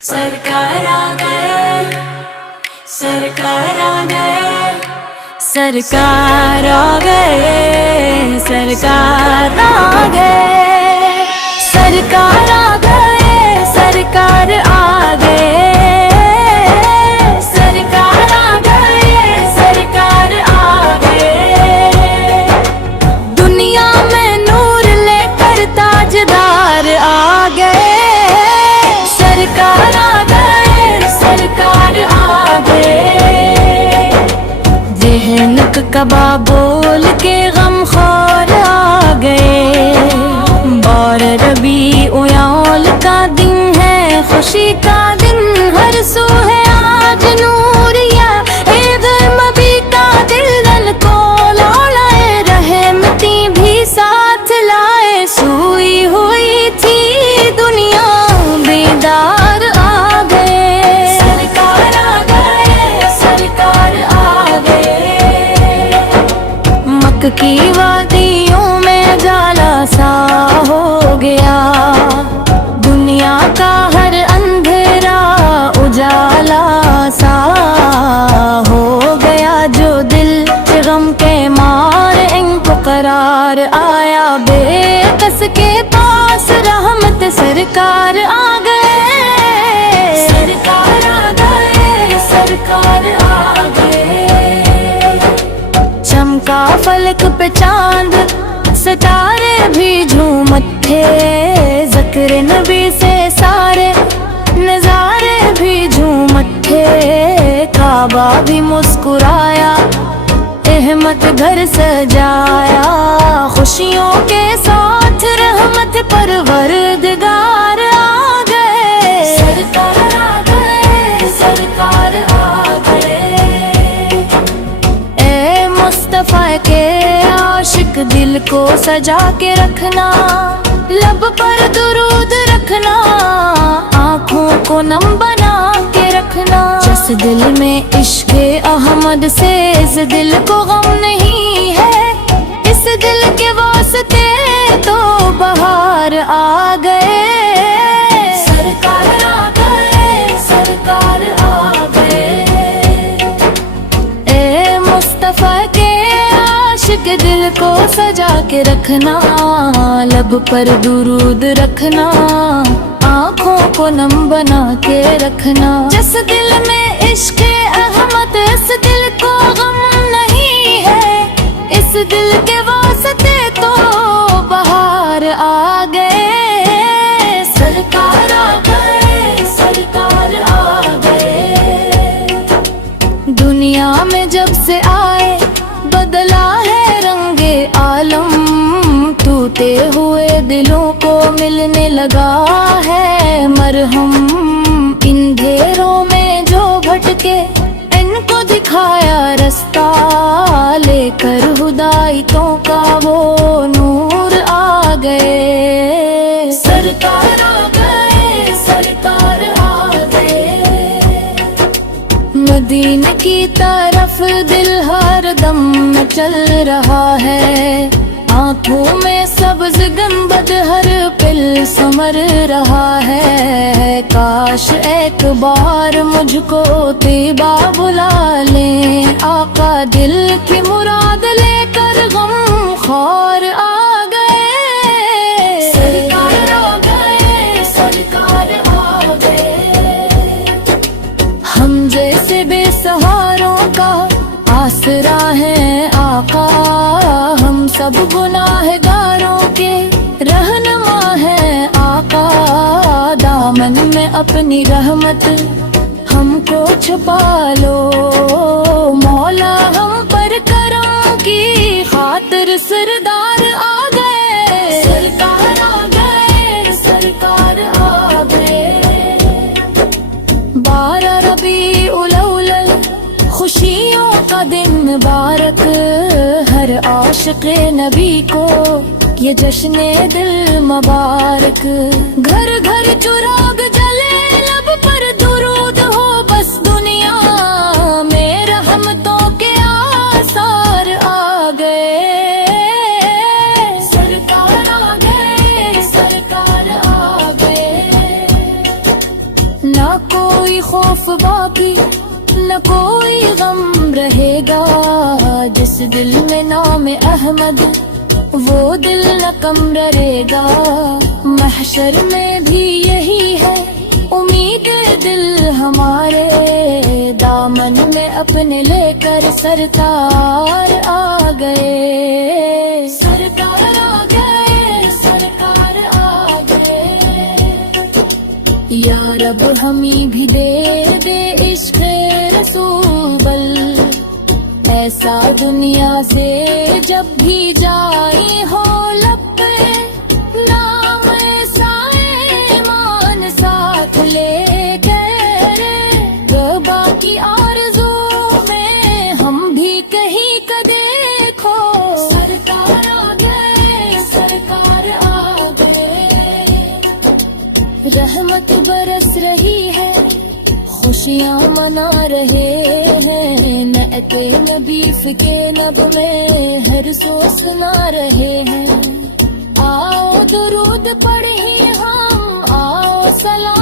सरकार आ गए, सरकार आ गए, सरकार आ गए, सरकार आ गए, सरकार आ गए, सरकार आ गए, सरकार आ गए, सरकार आ गए। दुनिया में नूर लेकर ताजदार आ गए, सरकार आ गए, सरकार आ गए। ज़हनक कबा बोल के गमखोर आ गए। बार रबी उयाल का दिन है, खुशी का दिन, हर सू है आज नूरिया। ईद मबी का दिल को लौलाए, रहमती भी साथ लाए। सोई हुई थी दुनिया, बेदार आ गए, सरकार आ गए, सरकार आ गए। मक्क की वादियों में जाला सा हो गया, दुनिया का हर अंधेरा उजाला सा हो गया। जो दिल के गम के मारे इनको करार आया, बेकस के पास रहमत सरकार आ गए, सरकार आ गए, सरकार आ गए। चमका फलक पे चांद, सितारे भी झूमत थे। ज़िक्र नबी से सारे नजारे भी झूमत थे। काबा भी मुस्कुराया, रहमत घर सजाया। खुशियों के साथ रहमत परवरदिगार आ गए, सरकार आ गए, सरकार आ गए। ए मुस्तफा के आशिक दिल को सजा के रखना, लब पर दुरूद रखना, आँखों को नम बना के रखना। जिस दिल में इश्क़े अहमद से इस दिल को गम नहीं है, इस दिल के वास्ते तो बहार आ गए, सरकार आ गए, सरकार आ गए। ए मुस्तफा के आशिक दिल को सजा के रखना, लब पर दुरूद रखना, आँखों को नम बना के रखना। जिस दिल में इश्क़े अहमद, इस दिल को गम नहीं है, इस दिल के वास्ते तो बहार आ गए, सरकार आ गए, सरकार आ गए। दुनिया में जब से आए बदला है रंगे आलम, टूटे हुए दिलों को मिलने लगा है मरहम। इन ढेरों में जो भटके इनको दिखाया रास्ता, लेकर हुदायतों का वो नूर आ गए, सरकार आ गए, सरकार आ गए। मदीने की तरफ दिल हर दम चल रहा है, आँखों में सब्ज गंबद हर पिल समर रहा है। काश एक बार मुझको तीबा बुला ले, आका दिल की मुराद लेकर गम खौर आ गए, सरकार आ गए, सरकार आ गए। हम जैसे बेसहारों का आसरा है आका, हम सब गुनाहगारों के रहनुमा है आका। दामन में अपनी रहमत हमको छुपा लो, मौला हम पर करम की खातिर सरदार आ गए, सरकार आ गए, सरकार आ गए। 12 रबी उल अव्वल खुशियों का दिन मुबारक, हर आशिक़ नबी को ये जश्न दिल मुबारक। घर घर चुराग जले, लब पर दुरूद हो, बस दुनिया में रहमतों के आसार आ गए, सरकार आ गए, सरकार आ गए। کوئی خوف باقی نہ کوئی غم رہے گا، جس دل میں نام احمد وہ دل نہ کم رہے گا، محشر میں بھی یہی ہے امید دل ہمارے، دامن میں اپنے لے کر سرکار آ گئے، سرکار آ گئے، سرکار آ گئے، یا رب ہمیں بھی دے دے عشق رسول، ایسا دنیا سے جب بھی جائیں ہو لب پہ، نام ایسا ایمان ساتھ لے کر، باقی آرزو میں ہم بھی کہیں کا دیکھو، سرکار آ گئے، سرکار آ گئے، رحمت برس رہی ہے، خوشیاں منا رہے ہیں، نعت نبی کے نب میں ہر سو سنا رہے ہیں، آؤ درود پڑھیں ہم، آؤ سلام